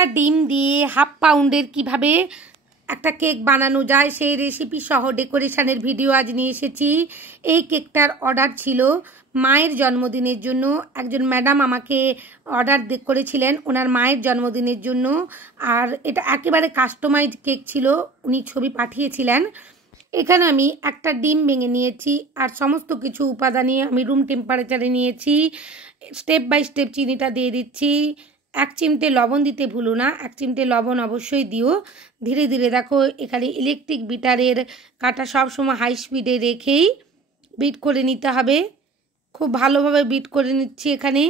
একটা ডিম দিয়ে হাফ পাউন্ডের কিভাবে একটা কেক বানানো যায় সেই রেসিপি সহ ডেকোরেশনের ভিডিও আজ নিয়ে এসেছি। এই কেকটার অর্ডার ছিল মায়ের জন্মদিনের জন্য। একজন ম্যাডাম আমাকে অর্ডার করেছিলেন ওনার মায়ের জন্মদিনের জন্য, আর এটা একেবারে কাস্টমাইজড কেক ছিল, উনি ছবি পাঠিয়েছিলেন। এখানে আমি একটা ডিম ভেঙে নিয়েছি আর সমস্ত কিছু উপাদানই আমি রুম টেম্পারেচারে নিয়েছি। স্টেপ বাই স্টেপ চিনিটা দিয়ে দিচ্ছি। 1 চিমটে লবণ দিতে ভুলো না, 1 চিমটে লবণ অবশ্যই দিও। ধীরে ধীরে দেখো এখানে ইলেকট্রিক বিটারের কাটা সবসময় হাই স্পিডে রেখেই বিট করে নিতে হবে। খুব ভালোভাবে বিট করে নিচ্ছি। এখানে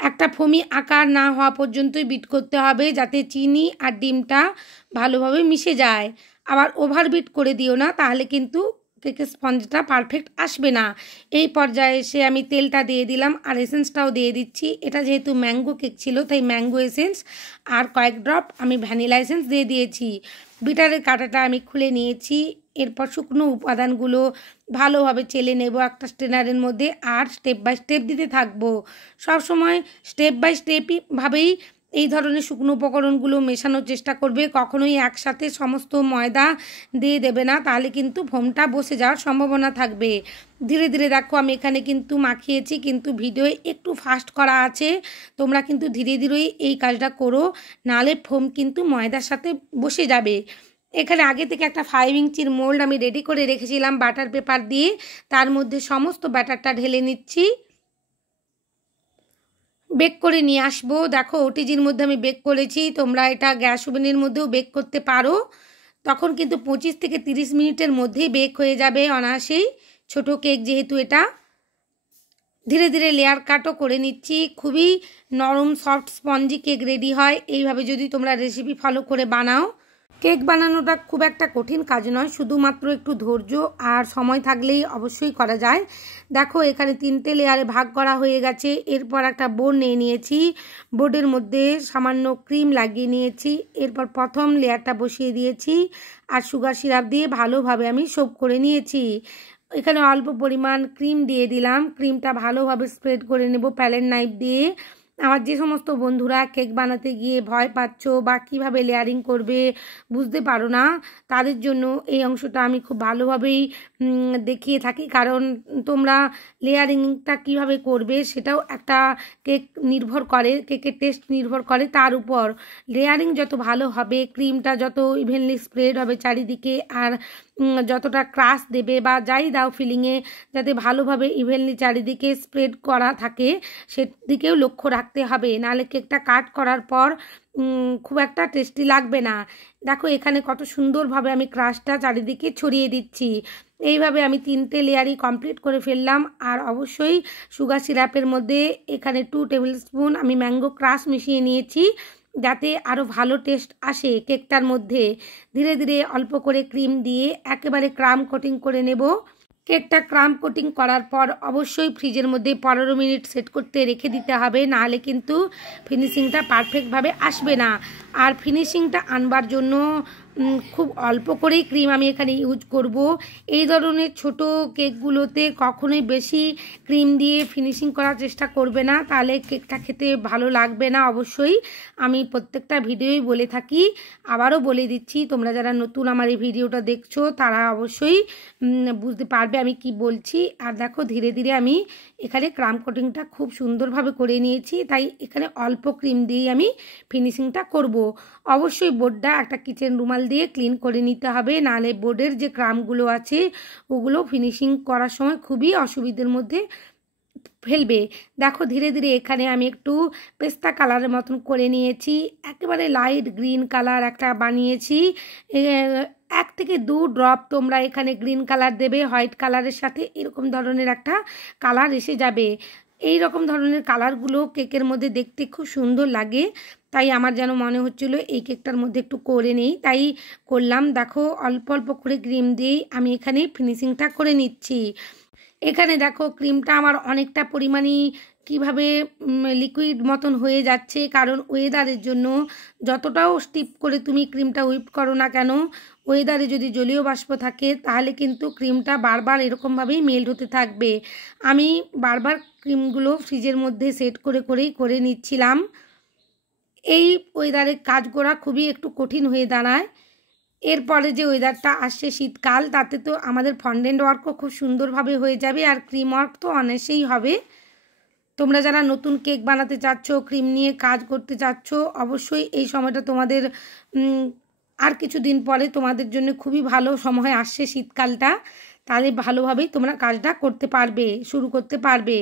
একটা ফোমি আকার না হওয়া পর্যন্তই বিট করতে হবে, যাতে চিনি আর ডিমটা ভালোভাবে মিশে যায়। আবার ওভার বিট করে দিও না, তাহলে কিন্তু কেকের স্পঞ্জটা পারফেক্ট আসবে না। এই পর্যায়ে এসে আমি তেলটা দিয়ে দিলাম আর এসেন্সটাও দিয়ে দিচ্ছি। এটা যেহেতু ম্যাঙ্গো কেক ছিল তাই ম্যাঙ্গো এসেন্স আর কয়েক ড্রপ আমি ভ্যানিলা এসেন্স দিয়ে দিয়েছি। বিটারের কাঁটাটা আমি খুলে নিয়েছি। এরপর শুকনো উপাদানগুলো ভালোভাবে চেলে নেব একটা স্ট্রেনারের মধ্যে আর স্টেপ বাই স্টেপ দিতে থাকবো। সবসময় স্টেপ বাই স্টেপই ভাবেই এই ধরনের শুকনো উপকরণগুলো মেশানোর চেষ্টা করবে। কখনোই একসাথে সমস্ত ময়দা দিয়ে দেবে না, তাহলে কিন্তু ফোমটা বসে যাওয়ার সম্ভাবনা থাকবে। ধীরে ধীরে দেখো আমি এখানে কিন্তু মাখিয়েছি, কিন্তু ভিডিও একটু ফাস্ট করা আছে। তোমরা কিন্তু ধীরে ধীরেই এই কাজটা করো, নাহলে ফোম কিন্তু ময়দার সাথে বসে যাবে। এখানে আগে থেকে একটা 5 ইঞ্চির মোল্ড আমি রেডি করে রেখেছিলাম বাটার পেপার দিয়ে, তার মধ্যে সমস্ত ব্যাটারটা ঢেলে নিচ্ছি। বেক করে নিয়ে আসবো। দেখো ওটিজির মধ্যে আমি বেক করেছি, তোমরা এটা গ্যাস ওভেনের মধ্যেও বেক করতে পারো। তখন কিন্তু 25 থেকে 30 মিনিটের মধ্যেই বেক হয়ে যাবে অনায়াসেই, ছোট কেক যেহেতু এটা। ধীরে ধীরে লেয়ার কাটও করে নিচ্ছি। খুবই নরম সফট স্পঞ্জি কেক রেডি হয় এইভাবে যদি তোমরা রেসিপি ফলো করে বানাও। কেক বানানোটা খুব একটা কঠিন কাজ নয়, শুধুমাত্র একটু ধৈর্য আর সময় থাকলেই অবশ্যই করা যায়। দেখো এখানে 3টে লেয়ারে ভাগ করা হয়ে গেছে। এরপর একটা বোর্ড নিয়ে নিয়েছি, বোর্ডের মধ্যে সামান্য ক্রিম লাগিয়ে নিয়েছি। এরপর প্রথম লেয়ারটা বসিয়ে দিয়েছি আর সুগার সিরাপ দিয়ে ভালোভাবে আমি সোপ করে নিয়েছি। এখানে অল্প পরিমাণ ক্রিম দিয়ে দিলাম, ক্রিমটা ভালোভাবে স্প্রেড করে নেব প্যালেট নাইফ দিয়ে। আমার যে সমস্ত বন্ধুরা কেক বানাতে গিয়ে ভয় পাচ্ছ বা কিভাবে লেয়ারিং করবে বুঝতে পারো না, তাদের জন্য এই অংশটা আমি খুব ভালোভাবেই দেখিয়ে থাকি। কারণ তোমরা লেয়ারিংটা কিভাবে করবে সেটাও একটা কেক নির্ভর করে, কেকের টেস্ট নির্ভর করে তার উপর। লেয়ারিং যত ভালো হবে, ক্রিমটা যত ইভেনলি স্প্রেড হবে চারিদিকে, আর যতটা ক্রাশ দেবে বা যাই দাও ফিলিংয়ে, যাতে ভালোভাবে ইভেনলি চারিদিকে স্প্রেড করা থাকে সেদিকেও লক্ষ্য রাখতে হবে, নাহলে কেকটা কাট করার পর খুব একটা টেস্টি লাগবে না। দেখো এখানে কত সুন্দরভাবে আমি ক্রাশটা চারিদিকে ছড়িয়ে দিচ্ছি। এইভাবে আমি 3টে লেয়ারই কমপ্লিট করে ফেললাম। আর অবশ্যই সুগার সিরাপের মধ্যে এখানে 2 টেবিল স্পুন আমি ম্যাঙ্গো ক্রাশ মিশিয়ে নিয়েছি, যাতে আরও ভালো টেস্ট আসে কেকটার মধ্যে। ধীরে ধীরে অল্প করে ক্রিম দিয়ে একেবারে ক্রাম কোটিং করে নেব। কেকটা ক্রাম কোটিং করার পর অবশ্যই ফ্রিজের মধ্যে 15 মিনিট সেট করতে রেখে দিতে হবে, নাহলে কিন্তু ফিনিশিংটা পারফেক্টভাবে আসবে না। আর ফিনিশিংটা আনবার জন্য খুব অল্প করেই ক্রিম আমি এখানে ইউজ করব। এই ধরনের ছোট কেকগুলোতে কখনোই বেশি ক্রিম দিয়ে ফিনিশিং করার চেষ্টা করবে না, তাহলে কেকটা খেতে ভালো লাগবে না। অবশ্যই আমি প্রত্যেকটা ভিডিওই বলে থাকি, আবারও বলে দিচ্ছি, তোমরা যারা নতুন আমার এই ভিডিওটা দেখছো তারা অবশ্যই বুঝতে পারবে আমি কি বলছি। আর দেখো ধীরে ধীরে আমি এখানে ক্রাম কোটিংটা খুব সুন্দরভাবে করে নিয়েছি, তাই এখানে অল্প ক্রিম দিয়েই আমি ফিনিশিংটা করব। অবশ্যই বোর্ডটা একটা কিচেন রুমাল দিয়ে ক্লিন করে নিতে হবে, নাহলে বোর্ডের যে ক্রামগুলো আছে ওগুলো ফিনিশিং করার সময় খুবই অসুবিধার মধ্যে ফেলবে। দেখো ধীরে ধীরে এখানে আমি একটু পেস্তা কালারের মতন করে নিয়েছি, একেবারে লাইট গ্রিন কালার একটা বানিয়েছি। 1 থেকে 2 ড্রপ তোমরা এখানে গ্রিন কালার দেবে হোয়াইট কালারের সাথে, এরকম ধরনের একটা কালার এসে যাবে। এই রকম ধরনের কালারগুলো কেকের মধ্যে দেখতে খুব সুন্দর লাগে, তাই আমার যেন মনে হচ্ছিল এই কেকটার মধ্যে একটু করে নেই, তাই করলাম। দেখো অল্প অল্প করে ক্রিম দিয়েই আমি এখানে ফিনিশিংটা করে নিচ্ছি। এখানে দেখো ক্রিমটা আমার অনেকটা পরিমাণই কিভাবে লিকুইড মতন হয়ে যাচ্ছে, কারণ ওয়েদারের জন্য যতটাও স্টিপ করে তুমি ক্রিমটা হুইপ করো না কেন, ওয়েদারে যদি জলীয় বাষ্প থাকে তাহলে কিন্তু ক্রিমটা বারবার এরকমভাবেই মেল্ট হতে থাকবে। আমি বারবার ক্রিমগুলো ফ্রিজের মধ্যে সেট করে নিচ্ছিলাম। এই ওয়েদারে কাজ করা খুবই একটু কঠিন হয়ে দাঁড়ায়। এরপরে যে ওয়েদারটা আসছে শীতকাল, তাতে তো আমাদের ফন্ডেন্ট ওয়ার্কও খুব সুন্দরভাবে হয়ে যাবে, আর ক্রিম ওয়ার্ক তো অনেসেই হবে। তোমরা যারা নতুন কেক বানাতে চাচ্ছ, ক্রিম নিয়ে কাজ করতে চাচ্ছ, অবশ্যই এই সময়টা তোমাদের আর কিছুদিন পরে তোমাদের জন্য খুবই ভালো সময় আসছে শীতকালটা, তাহলে ভালোভাবেই তোমরা কাজটা করতে পারবে, শুরু করতে পারবে।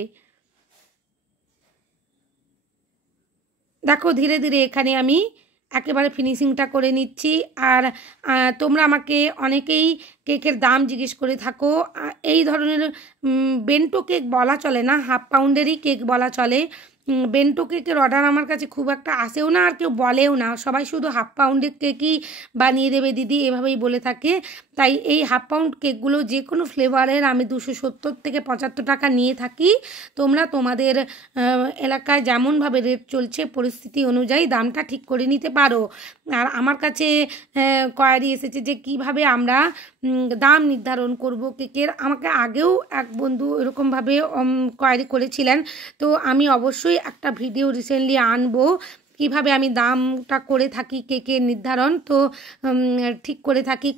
দেখো ধীরে ধীরে এখানে আমি একেবারে ফিনিশিংটা করে নিচ্ছি। আর তোমরা আমাকে অনেকেই কেকের দাম জিজ্ঞেস করে থাকো। এই ধরনের বেন্টো কেক বলা চলে না, হাফ পাউন্ডেরই কেক বলা চলে। বেন্টো কেকের অর্ডার আমার কাছে খুব একটা আসেও না, আর কেউ বলেও না। সবাই শুধু হাফ পাউন্ডের কেকই বানিয়ে দেবে দিদি, এভাবেই বলে থাকে। তাই এই হাফ পাউন্ড কেকগুলো যে কোনো ফ্লেভারের আমি 270 থেকে 75 টাকা নিয়ে থাকি। তোমরা তোমাদের এলাকায় যেমনভাবে রেট চলছে পরিস্থিতি অনুযায়ী দামটা ঠিক করে নিতে পারো। আর আমার কাছে কোয়ারি এসেছে যে কিভাবে আমরা দাম নির্ধারণ করব কেকের। আমাকে আগেও এক বন্ধু এরকমভাবে কোয়ারি করেছিলেন, তো আমি অবশ্যই একটা ভিডিও রিসেন্টলি আনবো কিভাবে আমি দামটা করে থাকি কেকের নির্ধারণ। তো ঠিক করে থাকি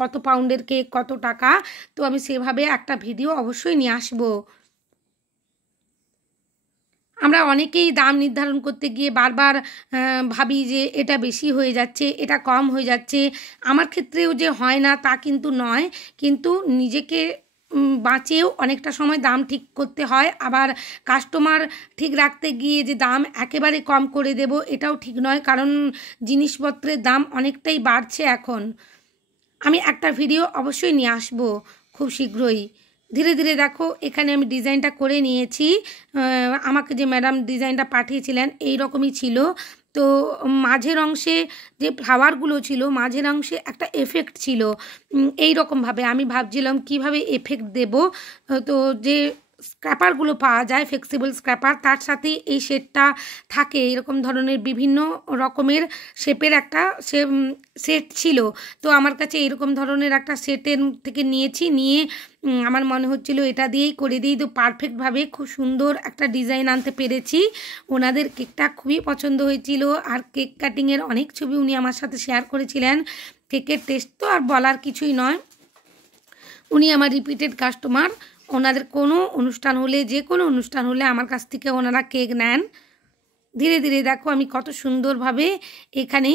কত পাউন্ডের কেক কত টাকা, তো আমি সেভাবে একটা ভিডিও অবশ্যই নিয়ে আসবো। আমরা অনেকেই দাম নির্ধারণ করতে গিয়ে বারবার ভাবি যে এটা বেশি হয়ে যাচ্ছে, এটা কম হয়ে যাচ্ছে। আমার ক্ষেত্রেও যে হয় না তা কিন্তু নয়, কিন্তু নিজেকে বাঁচিয়েও অনেকটা সময় দাম ঠিক করতে হয়। আবার কাস্টমার ঠিক রাখতে গিয়ে যে দাম একেবারে কম করে দেব এটাও ঠিক নয়, কারণ জিনিসপত্রের দাম অনেকটাই বাড়ছে এখন। আমি একটা ভিডিও অবশ্যই নিয়ে আসবো খুব শীঘ্রই। ধীরে ধীরে দেখো এখানে আমি ডিজাইনটা করে নিয়েছি। আমাকে যে ম্যাডাম ডিজাইনটা পাঠিয়েছিলেন এই রকমই ছিল। তো মাঝের অংশে যে ফ্লাওয়ারগুলো ছিল, মাঝের অংশে একটা এফেক্ট ছিল। এই রকমভাবে আমি ভাবছিলাম কিভাবে এফেক্ট দেব। তো যে স্ক্র্যাপারগুলো পাওয়া যায়, ফ্লেক্সিবল স্ক্র্যাপার, তার সাথে এই সেটটা থাকে। এরকম ধরনের বিভিন্ন রকমের শেপের একটা সেট ছিল। তো আমার কাছে এরকম ধরনের একটা সেটের থেকে নিয়ে আমার মনে হচ্ছিল এটা দিয়েই করে দিই। তো পারফেক্টভাবে খুব সুন্দর একটা ডিজাইন আনতে পেরেছি। ওনাদের কেকটা খুবই পছন্দ হয়েছিল, আর কেক কাটিংয়ের অনেক ছবি উনি আমার সাথে শেয়ার করেছিলেন। কেকের টেস্ট তো আর বলার কিছুই নয়। উনি আমার রিপিটেড কাস্টমার। ওনাদের কোনো অনুষ্ঠান হলে, যে কোনো অনুষ্ঠান হলে আমার কাছ থেকে ওনারা কেক নেন। ধীরে ধীরে দেখো আমি কত সুন্দরভাবে এখানে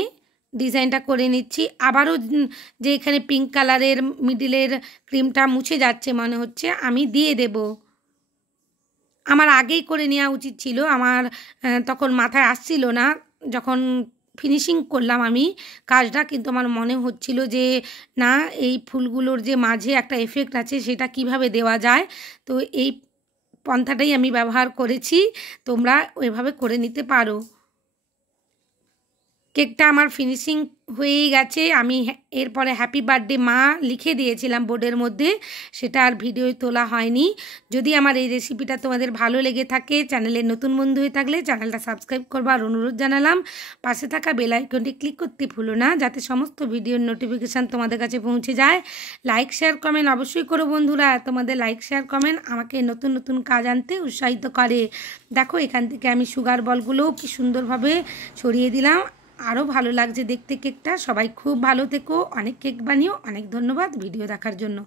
ডিজাইনটা করে নিচ্ছি। আবারও যে এখানে পিঙ্ক কালারের মিডিলের ক্রিমটা মুছে যাচ্ছে মনে হচ্ছে, আমি দিয়ে দেব। আমার আগেই করে নেওয়া উচিত ছিল, আমার তখন মাথায় আসছিল না। যখন ফিনিশিং করলাম আমি কাজটা, কিন্তু আমার মনে হচ্ছিল যে না, এই ফুলগুলোর যে মাঝে একটা এফেক্ট আছে সেটা কিভাবে দেওয়া যায়। তো এই পন্থাটাই আমি ব্যবহার করেছি, তোমরা ওইভাবে করে নিতে পারো। কেকটা আমার ফিনিশিং হয়েই গেছে। আমি এরপরে হ্যাপি বার্থডে মা লিখে দিয়েছিলাম বোর্ডের মধ্যে, সেটা আর ভিডিও তোলা হয়নি। যদি আমার এই রেসিপিটা তোমাদের ভালো লেগে থাকে, চ্যানেলের নতুন বন্ধু হয়ে থাকলে চ্যানেলটা সাবস্ক্রাইব করবার অনুরোধ জানালাম। পাশে থাকা বেল আইকনটি ক্লিক করতে ভুলো না, যাতে সমস্ত ভিডিওর নোটিফিকেশান তোমাদের কাছে পৌঁছে যায়। লাইক শেয়ার কমেন্ট অবশ্যই করো বন্ধুরা, তোমাদের লাইক শেয়ার কমেন্ট আমাকে নতুন নতুন কাজ আনতে উৎসাহিত করে। দেখো এখান থেকে আমি সুগার বলগুলোও কি সুন্দরভাবে ছড়িয়ে দিলাম, আরও ভালো লাগছে দেখতে কেকটা। সবাই খুব ভালো থেকো, অনেক কেক বানিও। অনেক ধন্যবাদ ভিডিও দেখার জন্য।